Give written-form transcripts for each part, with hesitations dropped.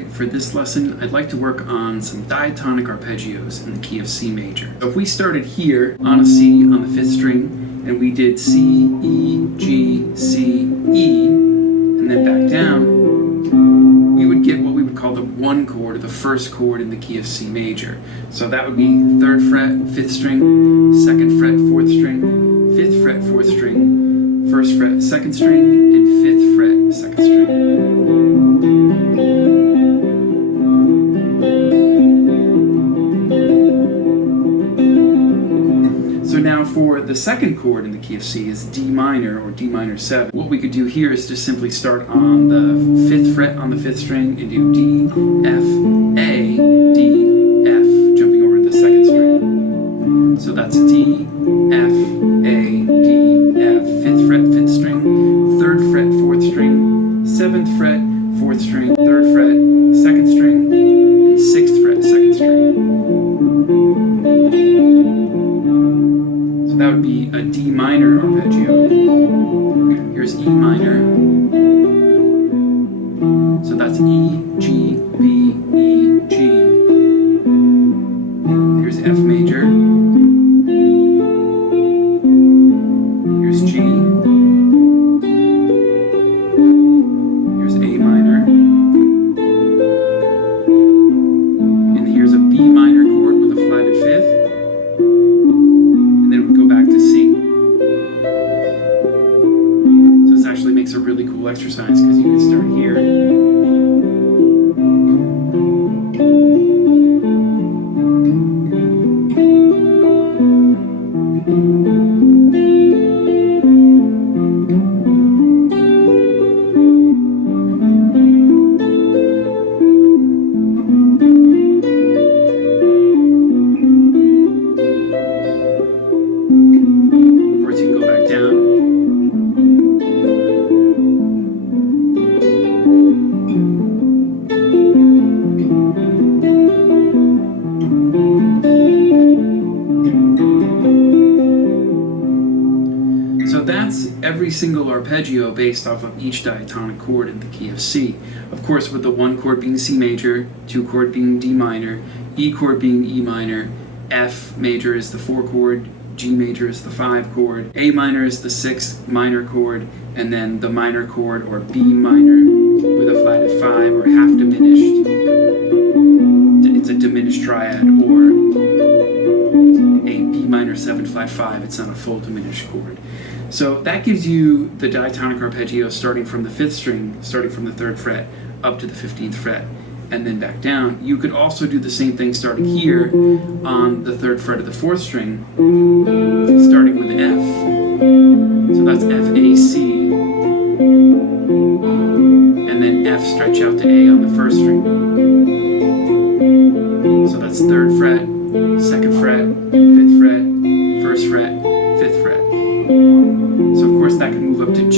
theory. For this lesson, I'd like to work on some diatonic arpeggios in the key of C major. So if we started here on a C on the 5th string, and we did C, E, G, C, E, and then back down, we would get what we would call the 1 chord, or the 1st chord in the key of C major. So that would be 3rd fret, 5th string, 2nd fret, 4th string, 5th fret, 4th string, 1st fret, 2nd string, and 5th fret, 2nd string. So now for the 2nd chord in the key of C is D minor or D minor 7. What we could do here is just simply start on the 5th fret on the 5th string and do D, F, A, D, F, jumping over to the 2nd string. So that's D, F, A, D, F, 5th fret, 5th string, 3rd fret, 4th string, 7th fret, 4th string, 3rd fret, 2nd string, and 6th fret, 2nd string. So that would be a D minor arpeggio. Here's E minor. So that's E, G, B, E, G. Here's F major. Here's G. Here's A minor. And here's a B minor chord with a flatted 5th. And then we go back to C. So this actually makes a really cool exercise because you can start here. Every single arpeggio based off of each diatonic chord in the key of C. Of course, with the 1 chord being C major, 2 chord being D minor, E chord being E minor, F major is the 4 chord, G major is the 5 chord, A minor is the 6th minor chord, and then the minor chord or B minor with a flatted 5 or half diminished. It's a diminished triad, or a B minor 7 flat 5. It's not a full diminished chord. So that gives you the diatonic arpeggio starting from the 5th string, starting from the 3rd fret, up to the 15th fret, and then back down. You could also do the same thing starting here on the 3rd fret of the 4th string, starting with F. So that's F, A, C, and then F stretch out to A on the 1st string. So that's 3rd fret, 2nd fret, 5th fret, 1st fret, 5th fret. So of course that can move up to G.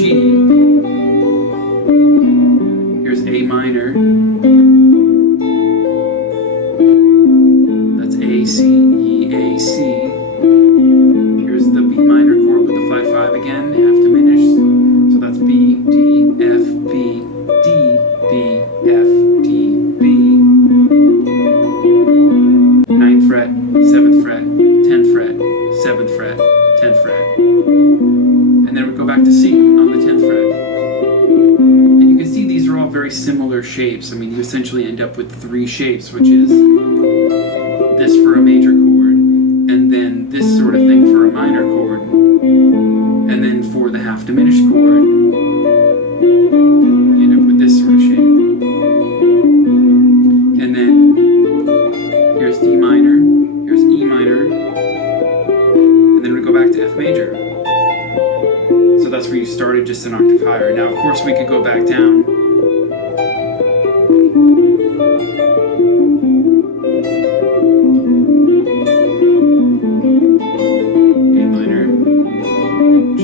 Here's A minor. That's A, C, E, A, C. Here's the B minor chord with the flat 5 again, half diminished. So that's B, D, F, B, D, B, F, D, B. 9th fret, 7th fret, 10th fret, 7th fret, 10th fret. And then we go back to C on the 10th fret. And you can see these are all very similar shapes. I mean, you essentially end up with 3 shapes, which is this for a major chord, and then this sort of thing for a minor chord, and then for the half diminished chord, you end up with this sort of shape. And then here's D minor, here's E minor, and then we go back to F major. So that's where you started, just an octave higher. Now, of course, we could go back down. A minor, G,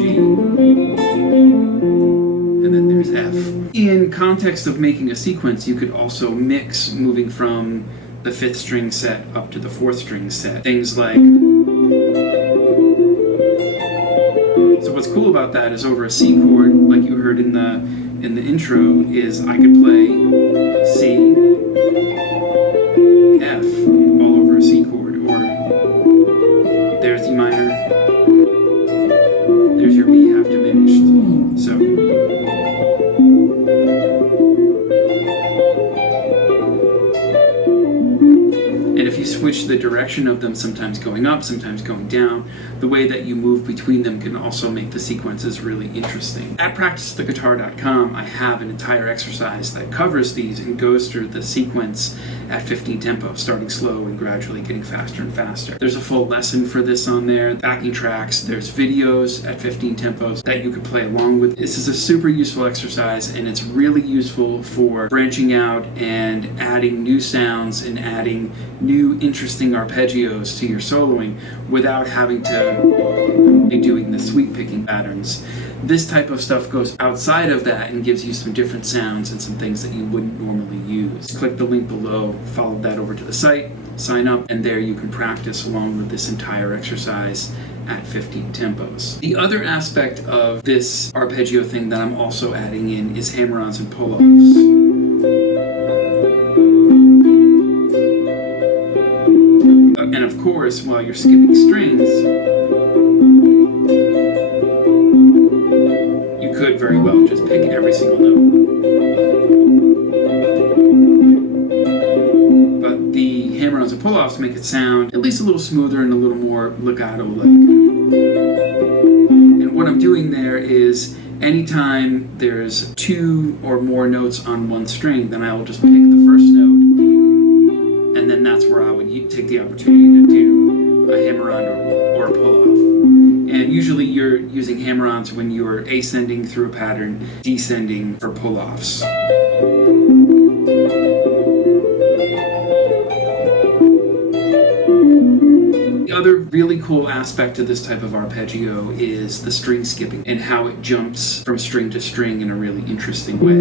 and then there's F. In context of making a sequence, you could also mix moving from the 5th string set up to the 4th string set. Things like... So what's cool about that is over a C chord, like you heard in the intro, is I could play C, switch the direction of them, sometimes going up, sometimes going down. The way that you move between them can also make the sequences really interesting. At practicetheguitar.com, I have an entire exercise that covers these and goes through the sequence at 15 tempo, starting slow and gradually getting faster and faster. There's a full lesson for this on there, backing tracks, there's videos at 15 tempos that you could play along with. This is a super useful exercise, and it's really useful for branching out and adding new sounds and adding new interesting arpeggios to your soloing without having to be doing the sweep picking patterns. This type of stuff goes outside of that and gives you some different sounds and some things that you wouldn't normally use. Click the link below, follow that over to the site, sign up, and there you can practice along with this entire exercise at 15 tempos. The other aspect of this arpeggio thing that I'm also adding in is hammer-ons and pull-offs. And of course, while you're skipping strings, you could very well just pick every single note. But the hammer-ons and pull-offs make it sound at least a little smoother and a little more legato-like. And what I'm doing there is anytime there's two or more notes on one string, then I will just pick the first note, and then that's where I would take the opportunity to do a hammer-on or a pull-off. And usually you're using hammer-ons when you're ascending through a pattern, descending for pull-offs. The other really cool aspect of this type of arpeggio is the string skipping and how it jumps from string to string in a really interesting way.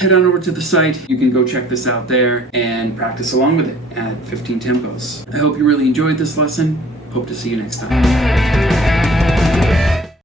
Head on over to the site. You can go check this out there and practice along with it at 15 tempos. I hope you really enjoyed this lesson. Hope to see you next time.